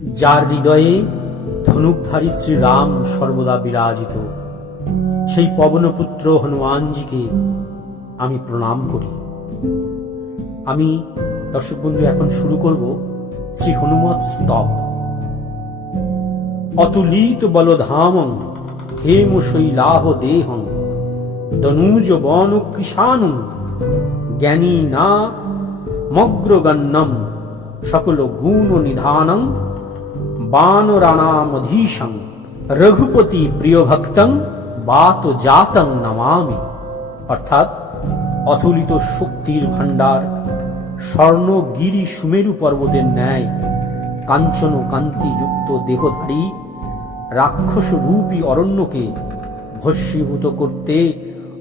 যার হৃদয়ে ধনুকধারী শ্রীরাম সর্বদা বিরাজিত, সেই পবনপুত্র হনুমানজিকে আমি প্রণাম করি। আমি, দর্শক বন্ধু, এখন শুরু করব শ্রী হনুমত স্তব। অতুলিত বলধামং, হেম শৈলাহ দেহং, দনুজ বন কৃষাণু, জ্ঞানী না মগ্রগণ্যম সকল গুণ নিধানং বানরানামধীশং রঘুপতি প্রিয় ভক্তং বাত জাতং নমামি অর্থাৎ অতুলিত শক্তির ভাণ্ডার স্বর্ণগিরি সুমেরু পর্বতের ন্যায় কাঞ্চন কান্তিযুক্ত দেহধারী রাক্ষস রূপী অরণ্যকে ভস্মীভূত করতে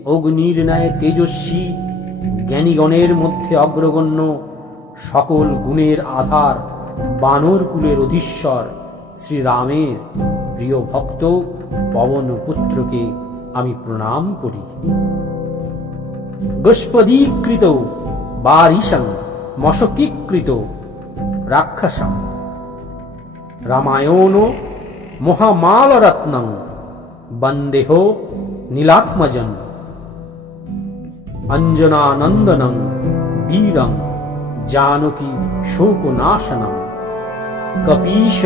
অগ্নির ন্যায় তেজস্বী, জ্ঞানীগণের মধ্যে অগ্রগণ্য, সকল গুণের আধার বানর কুলের অধীশ্বর। শ্রীরামের প্রিয় ভক্ত পবন পুত্রকে আমি প্রণাম করি। গোষ্পদীকৃত বারিশং, মশকীকৃত রাক্ষসম রামায়ণ, মহামালরত্নং, বন্দেহ নীলাত্মজন অঞ্জনানন্দনং, বীরং, জানকী শোকনাশনম কপীশ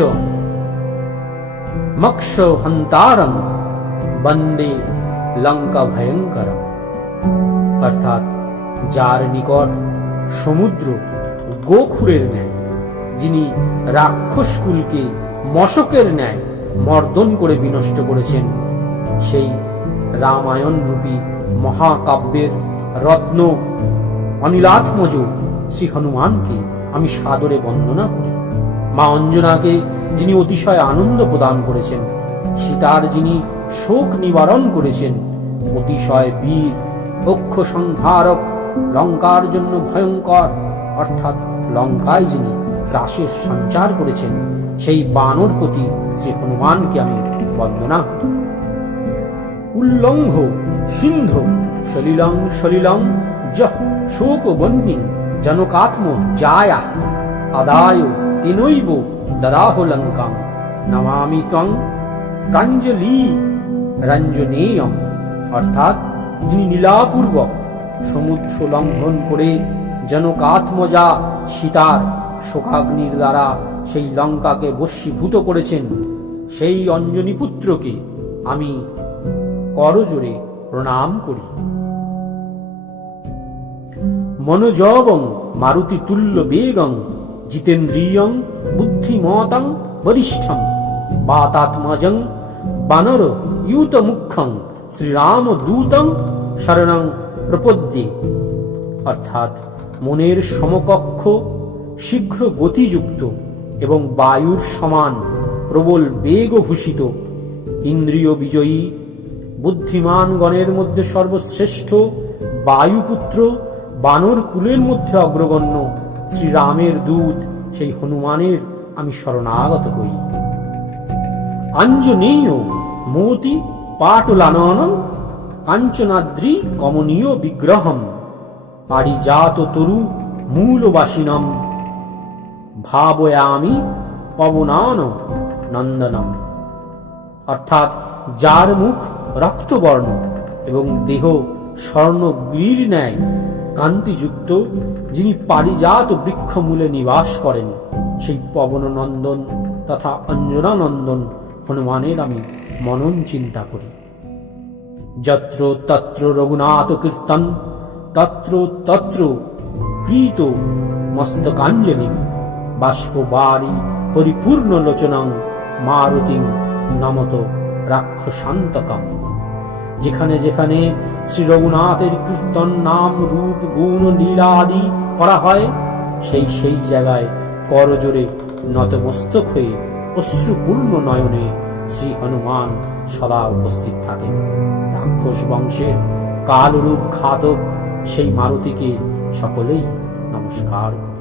মক্ষ হন্তারং বন্দে লঙ্কা ভয়ঙ্করম অর্থাৎ যার নিকট সমুদ্র গোখুরের ন্যায় যিনি রাক্ষসকুলকে মশকের ন্যায় মর্দন করে বিনষ্ট করেছেন সেই রামায়ণ রূপী মহাকাব্যের রত্ন অনিলাত্মজ শ্রী হনুমানকে আমি সাদরে বন্দনা করি মা অঞ্জনাকে যিনি অতিশয় আনন্দ প্রদান করেছেন, সীতার যিনি শোক নিবারণ করেছেন, অতিশয় বীর অক্ষ সংহারক লঙ্কার জন্য ভয়ঙ্কর, অর্থাৎ লঙ্কায় যিনি ত্রাসের সঞ্চার করেছেন, সেই বানর প্রতি শ্রী হনুমানকে আমি বন্দনা উল্লঙ্ঘ, সিন্ধ, সলিলং সলিলং, যহ শোক বন্যী জনকাত্ম, জায়া, আদায় তেনৈব দদাহ নমামি ত্বং প্রাঞ্জলি রঞ্জনেয়ম। অর্থাৎ যিনি লীলাপূর্বক সমুদ্র লঙ্ঘন করে জনকাত্মজা সীতার শোকাগ্নির দ্বারা সেই লঙ্কাকে বশীভূত করেছেন, সেই অঞ্জনী পুত্রকে আমি করজোরে প্রণাম করি। মনোজবং মারুতি তুল্য বেগং জিতেন্দ্রিয়ং বুদ্ধিমতং বরিষ্ঠম বাতাত্মজং বানর ইউত মুখ্যং শ্রীরাম দূতং শরণং প্রপদ্যে। অর্থাৎ মনের সমকক্ষ, শীঘ্র গতিযুক্ত এবং বায়ুর সমান প্রবল বেগভূষিত ইন্দ্রিয় বিজয়ী বুদ্ধিমান গণের মধ্যে সর্বশ্রেষ্ঠ বায়ুপুত্র বানর কুলের মধ্যে অগ্রগণ্য শ্রীরামের দূত, সেই হনুমানের আমি শরণাগত হই। আঞ্জনেয় মৌতি পাটলানন কাঞ্চনাদ্রি কমনীয় বিগ্রহম, পারিজাত তরু মূলবাসিনম। ভাবয়ামি পবনান নন্দনম। অর্থাৎ যার মুখ রক্তবর্ণ এবং দেহ স্বর্ণগির ন্যায় কান্তিযুক্ত যিনি পারিজাত বৃক্ষমূলে নিবাস করেন, সেই পবননন্দন তথা অঞ্জনানন্দন হনুমানের আমি মনন চিন্তা করি। যত্র তত্র রঘুনাথ কীর্তন, তত্র তত্র প্রীত মস্তকাঞ্জলি বাষ্পবারি পরিপূর্ণ লোচনং মারুতিং নমত রাক্ষসান্তকম। যেখানে যেখানে শ্রী রঘুনাথের কীর্তন নাম, রূপ, গুণ, লীলা আদি করা হয়, সেই সেই জায়গায় করজোরে নতমস্তক হয়ে অশ্রুপূর্ণ নয়নে শ্রী হনুমান সদা উপস্থিত থাকেন। রাক্ষস বংশের কালরূপ ঘাতক সেই মারুতিকে সকলেই নমস্কার করি।